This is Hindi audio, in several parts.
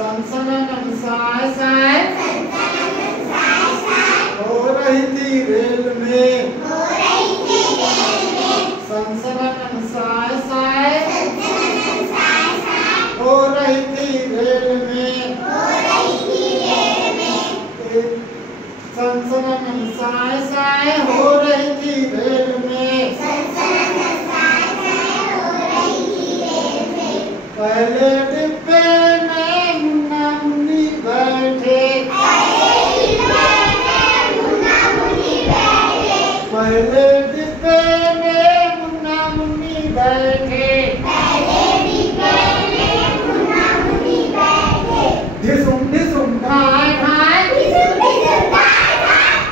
सनसनाटन साय साय हो रही थी रेल में सनसनाटन साय साय हो रही थी रेल में सनसनाटन साय साय हो रही थी रेल में पहले डिब्बे में मुन्ना मुन्नी बैठे पहले डिब्बे में मुन्ना मुन्नी बैठे ढिसुम ढिसुम ढाई ढाई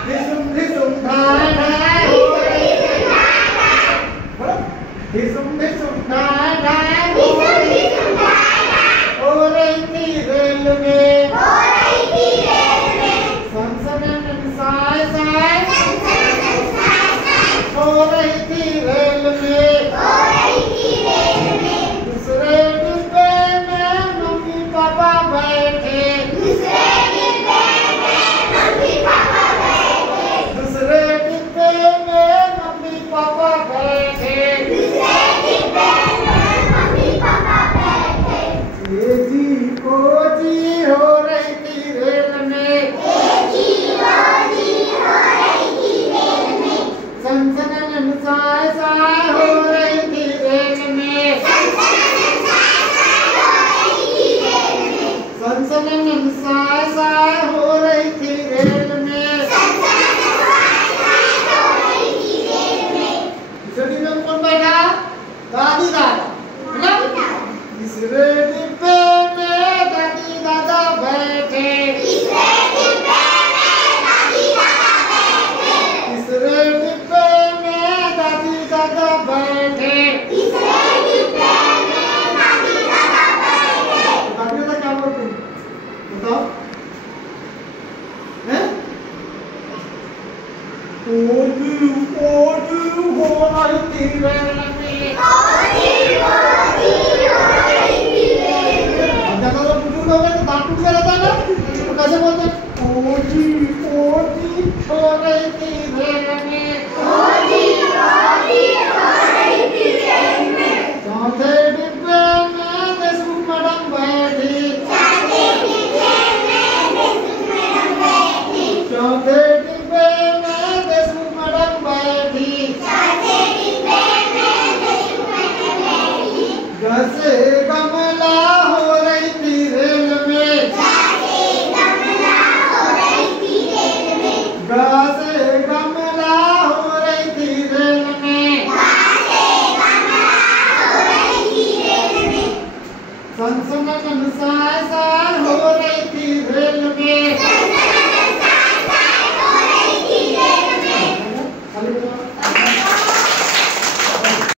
ढिसुम ढिसुम ढाई ढाई ढिसुम ढिसुम ढाई ढाई हो रही थी रेल में सनसनाटन साय साय हो रही थी रेल में दूसरे डिब्बे में मम्मी पापा बैठे दूसरे डिब्बे में मम्मी पापा बैठे जी को जी हो रही थी रेल में सनसनाटन साय साय हो रही थी रेल में सनसनाटन साय साय हो रही थी रेल में डिब्बे में कौन बैठा दादी दादा तीसरे डिब्बे में दादी दादा बैठे तीसरे डिब्बे में दादी दादा बैठे दादी दादा क्या बोलते हैं बताओ हैं ओजू हो रही थी रेल में ज्यादा लोग बुजुर्ग हो गए तो दांत टूट जाता है ना तो कैसे बोलते हैं ओजी ओजी हो रही थी रेल में चौथे डिब्बे में देशमुख मैडम बैठी चौथे डिब्बे में देशमुख मैडम बैठी जैसे गमला हो रही थी रेल में जैसे गमला हो रही थी रेल में सनसनाटन साय